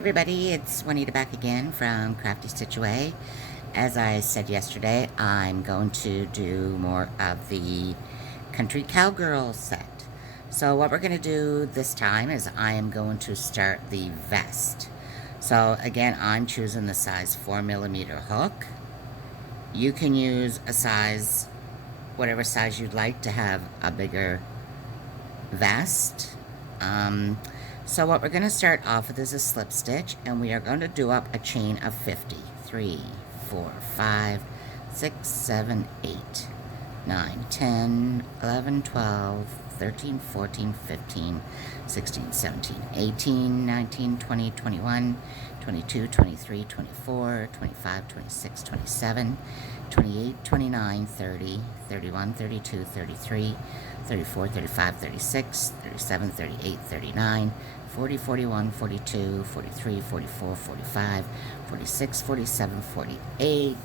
Everybody, it's Juanita back again from Crafty Stitch Away. As I said yesterday, I'm going to do more of the Country Cowgirl set. So what we're going to do this time is I am going to start the vest. So again, I'm choosing the size 4mm hook. You can use a size, whatever size you'd like to have a bigger vest. So what we're going to start off with is a slip stitch, and we are going to do up a chain of 50. 3, 4, 5, 6, 7, 8, 9, 10, 11, 12, 13, 14, 15, 16, 17, 18, 19, 20, 21, 22, 23, 24, 25, 26, 27, 28, 29, 30, 31, 32, 33, 34, 35, 36, 37, 38, 39, 40, 41, 42, 43, 44, 45, 46, 47, 48,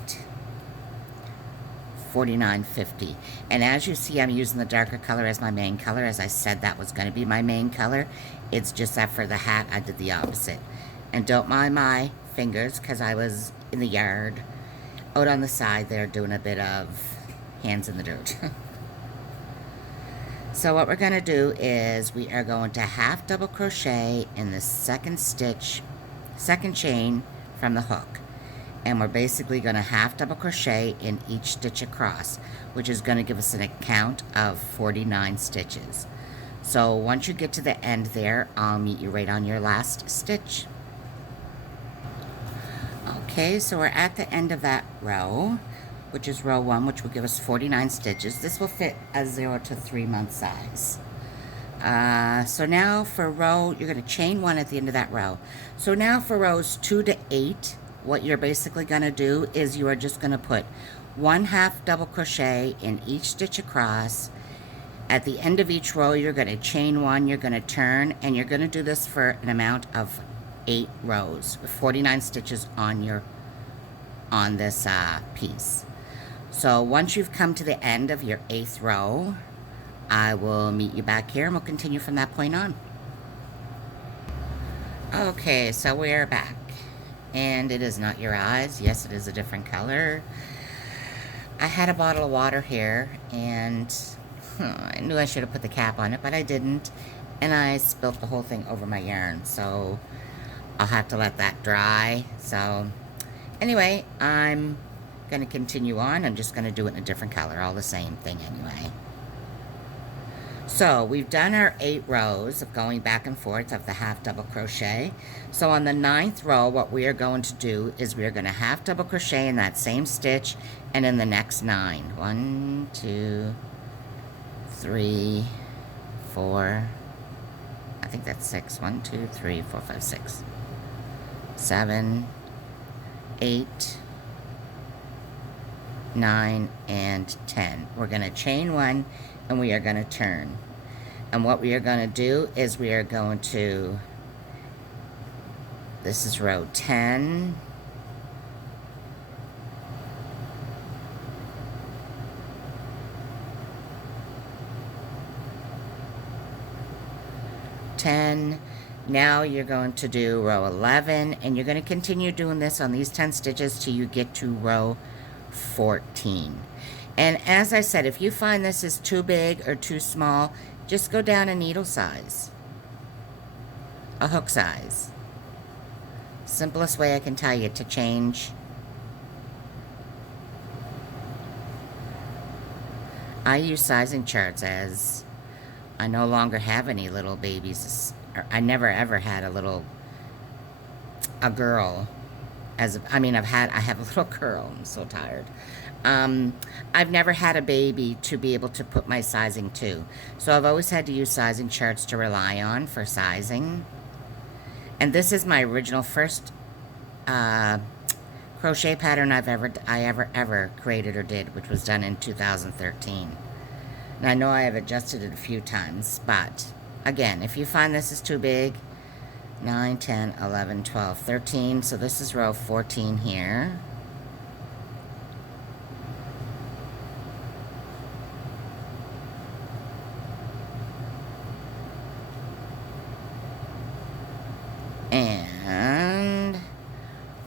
49, 50. And as you see, I'm using the darker color as my main color. As I said, that was going to be my main color. It's just that for the hat, I did the opposite. And don't mind my fingers, because I was in the yard, out on the side there, doing a bit of hands in the dirt. So what we're going to do is we are going to half double crochet in the second chain from the hook. And we're basically going to half double crochet in each stitch across, which is going to give us an count of 49 stitches. So once you get to the end there, I'll meet you right on your last stitch. Okay, so we're at the end of that row, which is row 1, which will give us 49 stitches. This will fit a 0 to 3 month size. So now for row, you're going to chain 1 at the end of that row. So now for rows 2 to 8, what you're basically going to do is you are just going to put 1 half double crochet in each stitch across. At the end of each row, you're going to chain 1, you're going to turn, and you're going to do this for an amount of 8 rows, with 49 stitches on this piece. So once you've come to the end of your 8th row, I will meet you back here and we'll continue from that point on. Okay, so we are back. And it is not your eyes. Yes, it is a different color. I had a bottle of water here, and I knew I should have put the cap on it, but I didn't. And I spilt the whole thing over my yarn, so I'll have to let that dry. So anyway, I'm going to continue on. I'm just going to do it in a different color, all the same thing anyway. So we've done our 8 rows of going back and forth of the half double crochet. So on the 9th row, what we are going to do is we are going to half double crochet in that same stitch and in the next 9. 1, 2, 3, 4, I think that's 6. 1, 2, 3, 4, 5, 6, 7, 8, 9, and 10. We're going to chain 1 and we are going to turn. And what we are going to do is we are going to, this is row 10. Now you're going to do row 11, and you're going to continue doing this on these 10 stitches till you get to row 14. And as I said, if you find this is too big or too small, just go down a needle size, a hook size. Simplest way I can tell you to change. I use sizing charts as I no longer have any little babies. I never ever had a girl. I have a little girl. I'm so tired. I've never had a baby to be able to put my sizing to. So I've always had to use sizing charts to rely on for sizing. And this is my original first crochet pattern I ever created or did, which was done in 2013. And I know I have adjusted it a few times, but again, if you find this is too big, 9, 10, 11, 12, 13. So this is row 14 here. And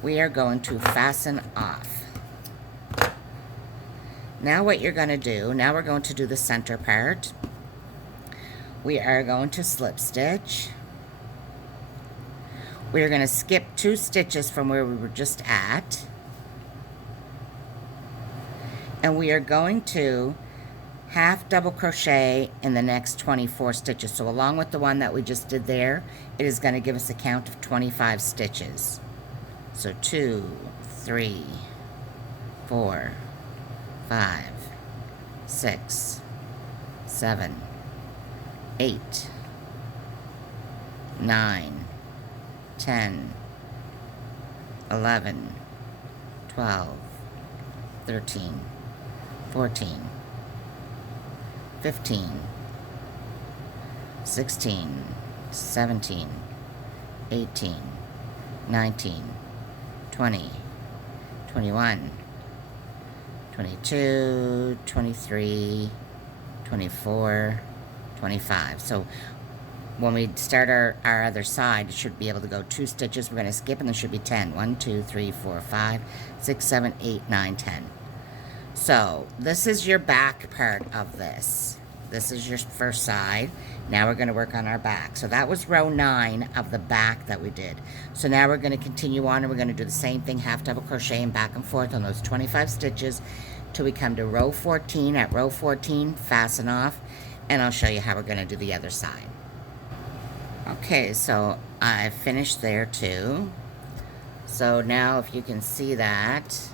we are going to fasten off. Now what you're going to do, now we're going to do the center part. We are going to slip stitch. We're going to skip 2 stitches from where we were just at. And we are going to half double crochet in the next 24 stitches. So along with the one that we just did there, it is going to give us a count of 25 stitches. So 2, 3, 4, 5, 6, 7, 8, 9, 10, 11, 12, 13, 14, 15, 16, 17, 18, 19, 20, 21, 22, 23, 24, 25. So when we start our other side, it should be able to go 2 stitches. We're going to skip, and there should be 10. 1, 2, 3, 4, 5, 6, 7, 8, 9, 10. So this is your back part of this. This is your first side. Now we're going to work on our back. So that was row 9 of the back that we did. So now we're going to continue on, and we're going to do the same thing, half double crochet and back and forth on those 25 stitches till we come to row 14. At row 14, fasten off, and I'll show you how we're going to do the other side. Okay, so I finished there too. So now if you can see that,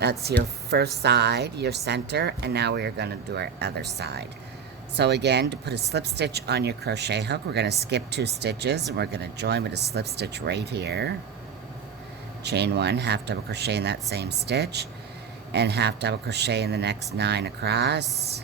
that's your first side, your center, and now we are going to do our other side. So again, to put a slip stitch on your crochet hook, we're going to skip 2 stitches, and we're going to join with a slip stitch right here. Chain 1, half double crochet in that same stitch, and half double crochet in the next 9 across.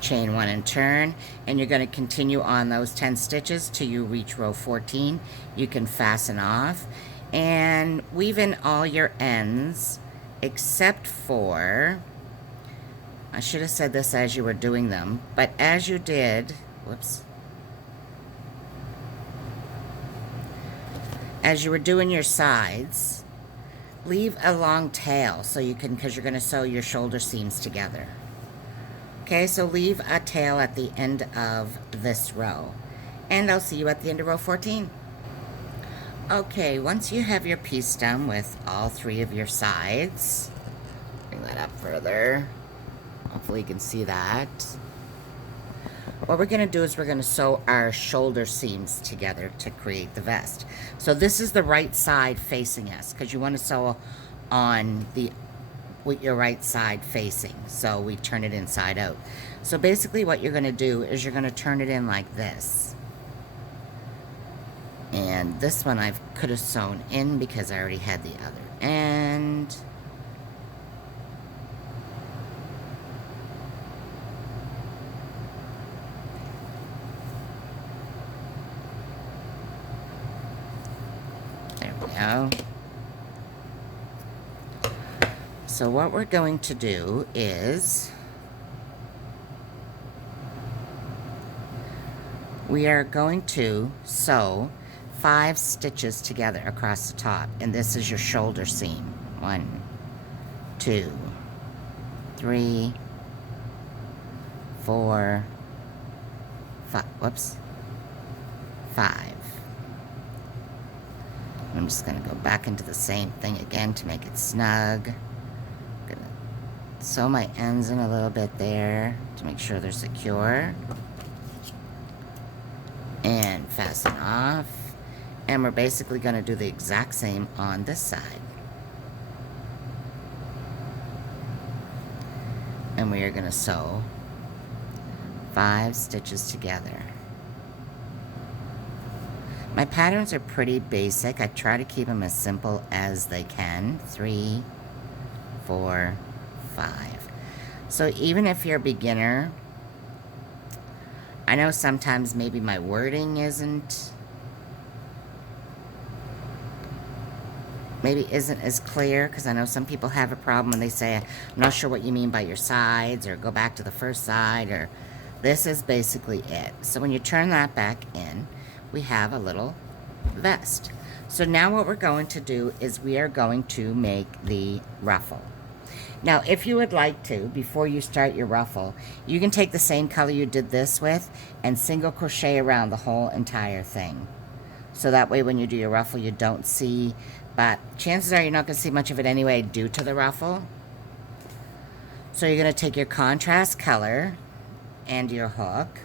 Chain 1 and turn, and you're going to continue on those 10 stitches till you reach row 14. You can fasten off and weave in all your ends except for, I should have said this as you were doing them, but as you did, whoops, as you were doing your sides, leave a long tail so you can, because you're going to sew your shoulder seams together. Okay, so leave a tail at the end of this row. And I'll see you at the end of row 14. Okay, once you have your piece done with all 3 of your sides, bring that up further. Hopefully you can see that. What we're going to do is we're going to sew our shoulder seams together to create the vest. So this is the right side facing us, because you want to sew on the with your right side facing, so we turn it inside out. So basically what you're going to do is you're going to turn it in like this, and this one I could have sewn in because I already had the other end. There we go. So what we're going to do is we are going to sew 5 stitches together across the top, and this is your shoulder seam. 1, 2, 3, 4, 5, whoops, 5. I'm just going to go back into the same thing again to make it snug. Sew my ends in a little bit there to make sure they're secure. And fasten off. And we're basically going to do the exact same on this side. And we are going to sew 5 stitches together. My patterns are pretty basic. I try to keep them as simple as they can. 3, 4, 5. So even if you're a beginner, I know sometimes maybe my wording isn't maybe isn't as clear, because I know some people have a problem when they say, I'm not sure what you mean by your sides, or go back to the first side, or this is basically it. So when you turn that back in, we have a little vest. So now what we're going to do is we are going to make the ruffle. Now, if you would like to, before you start your ruffle, you can take the same color you did this with and single crochet around the whole entire thing. So that way when you do your ruffle, you don't see, but chances are you're not going to see much of it anyway due to the ruffle. So you're going to take your contrast color and your hook.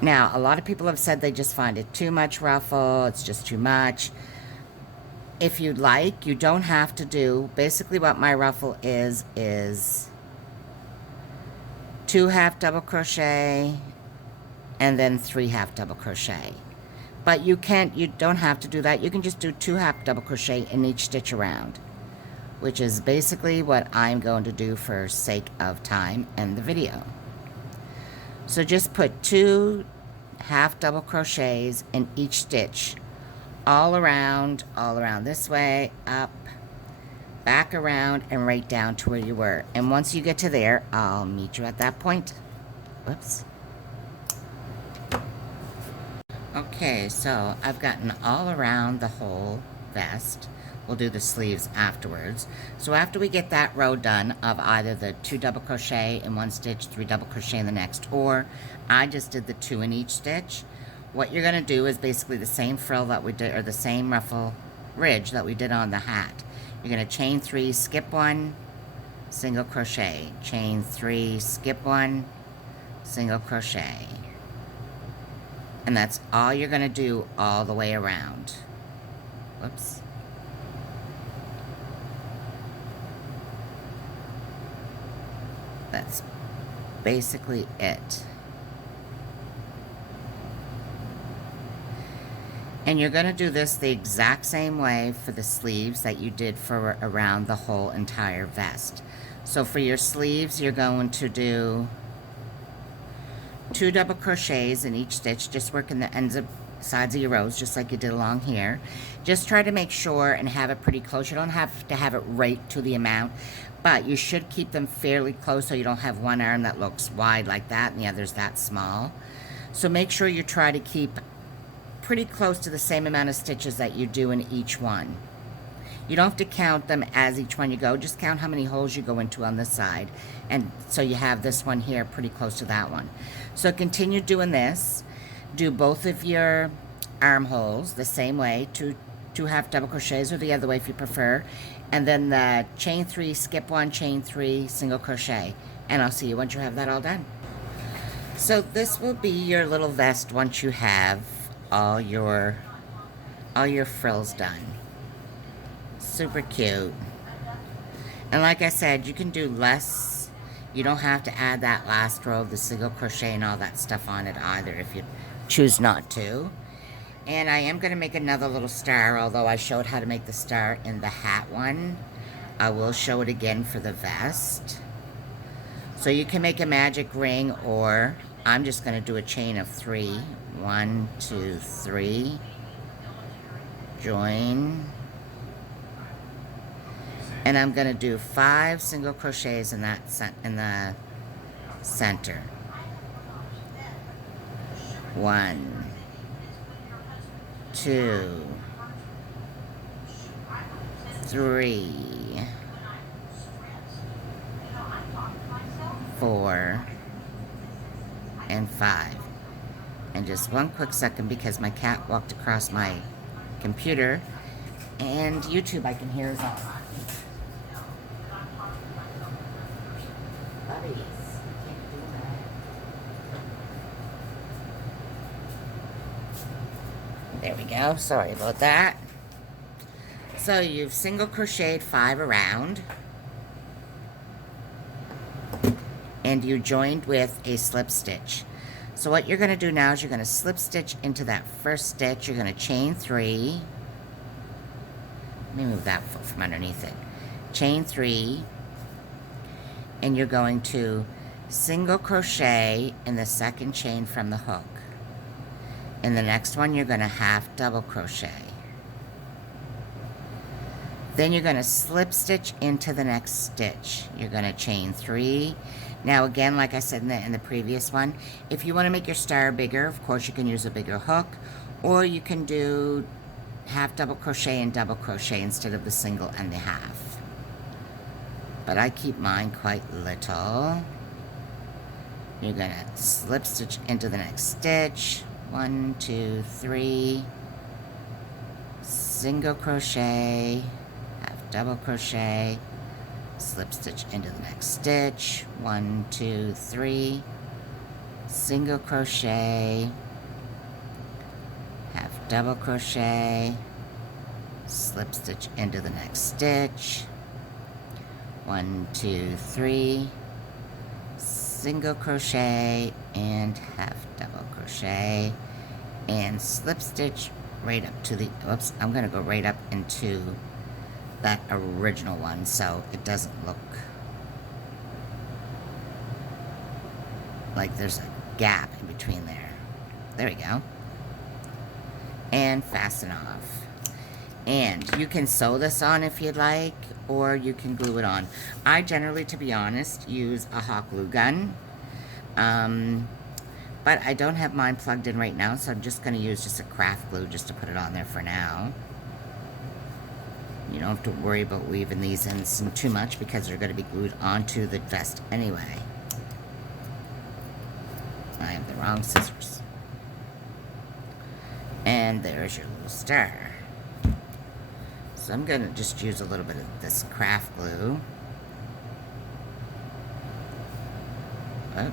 Now, a lot of people have said they just find it too much ruffle, it's just too much. If you'd like, you don't have to do, basically what my ruffle is 2 half double crochet and then 3 half double crochet. But you don't have to do that. You can just do 2 half double crochet in each stitch around, which is basically what I'm going to do for sake of time and the video. So just put 2 half double crochets in each stitch, all around this way, up, back around, and right down to where you were. And once you get to there, I'll meet you at that point. Whoops. Okay, so I've gotten all around the whole vest. We'll do the sleeves afterwards. So after we get that row done of either the 2 double crochet in one stitch, 3 double crochet in the next, or I just did the 2 in each stitch, what you're going to do is basically the same frill that we did, or the same ruffle ridge that we did on the hat. You're going to chain 3, skip 1, single crochet, chain 3, skip 1, single crochet. And that's all you're going to do all the way around. Whoops. That's basically it. And you're going to do this the exact same way for the sleeves that you did for around the whole entire vest. So for your sleeves, you're going to do 2 double crochets in each stitch, just working the ends of sides of your rows, just like you did along here. Just try to make sure and have it pretty close. You don't have to have it right to the amount, but you should keep them fairly close so you don't have one arm that looks wide like that and the other's that small. So make sure you try to keep pretty close to the same amount of stitches that you do in each one. You don't have to count them as each one you go, just count how many holes you go into on this side, and so you have this one here pretty close to that one. So continue doing this. Do both of your armholes the same way, 2 half double crochets, or the other way if you prefer, and then the chain 3, skip 1, chain 3, single crochet, and I'll see you once you have that all done. So this will be your little vest once you have all your frills done. Super cute. And like I said, you can do less. You don't have to add that last row of the single crochet and all that stuff on it either if you choose not to. And I am going to make another little star, although I showed how to make the star in the hat one. I will show it again for the vest. So you can make a magic ring, or I'm just going to do a chain of 3. 1, 2, 3. Join. And I'm going to do 5 single crochets in the center. 1, 2, 3, 4, and 5. And just one quick second, because my cat walked across my computer, and YouTube I can hear is on. Puppies. Can't do that. There we go. Sorry about that. So you've single crocheted 5 around, and you joined with a slip stitch. So what you're going to do now is you're going to slip stitch into that first stitch. You're going to chain 3. Let me move that foot from underneath it. Chain 3, and you're going to single crochet in the second chain from the hook. In the next one, you're going to half double crochet. Then you're going to slip stitch into the next stitch. You're going to chain 3. Now again, like I said in the previous one, if you want to make your star bigger, of course you can use a bigger hook, or you can do half double crochet and double crochet instead of the single and the half. But I keep mine quite little. You're going to slip stitch into the next stitch. 1, 2, 3. Single crochet, half double crochet, slip stitch into the next stitch. 1, 2, 3. Single crochet, half double crochet, slip stitch into the next stitch. 1, 2, 3. Single crochet and half double crochet and slip stitch right up to the, oops, I'm going to go right up into that original one so it doesn't look like there's a gap in between there. There we go. And fasten off. And you can sew this on if you'd like, or you can glue it on. I generally, to be honest, use a hot glue gun. But I don't have mine plugged in right now, so I'm just going to use just a craft glue just to put it on there for now. You don't have to worry about weaving these in too much because they're going to be glued onto the vest anyway. I have the wrong scissors. And there's your little star. So I'm going to just use a little bit of this craft glue. Oh.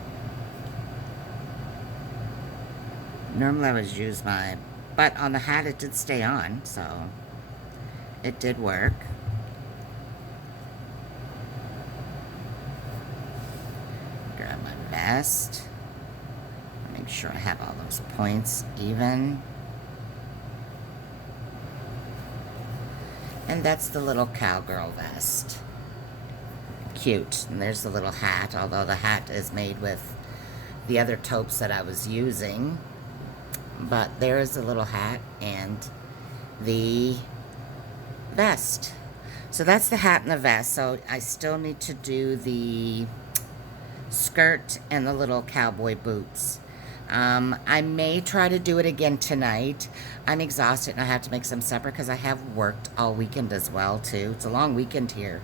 Normally I would use my, but on the hat it did stay on, so it did work. Grab my vest. Make sure I have all those points even. And that's the little cowgirl vest. Cute. And there's the little hat, although the hat is made with the other taupes that I was using. But there is the little hat and the vest. So that's the hat and the vest. So I still need to do the skirt and the little cowboy boots. I may try to do it again tonight. I'm exhausted and I have to make some supper because I have worked all weekend as well too. It's a long weekend here,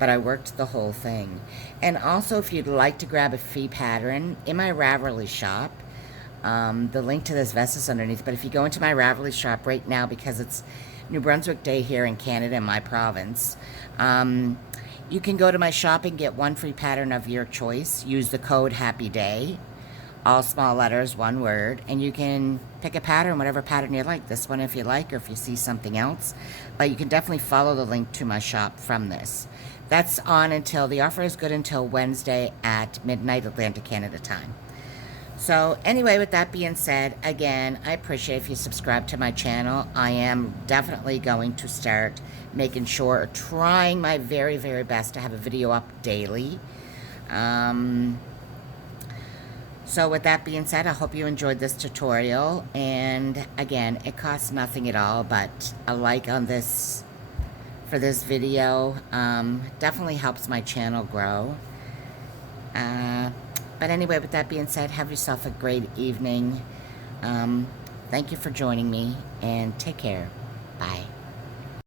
but I worked the whole thing. And also, if you'd like to grab a free pattern in my Ravelry shop, the link to this vest is underneath, but if you go into my Ravelry shop right now, because it's New Brunswick Day here in Canada, in my province, you can go to my shop and get one free pattern of your choice. Use the code HAPPYDAY, all small letters, one word, and you can pick a pattern, whatever pattern you like. This one if you like, or if you see something else. But you can definitely follow the link to my shop from this. That's on until, the offer is good until Wednesday at midnight Atlantic Canada time. So anyway, with that being said, again, I appreciate if you subscribe to my channel. I am definitely going to start making sure, trying my very, very best to have a video up daily. So with that being said, I hope you enjoyed this tutorial. And again, it costs nothing at all, but a like on this, for this video, definitely helps my channel grow. But anyway, with that being said, have yourself a great evening. Thank you for joining me, and take care. Bye.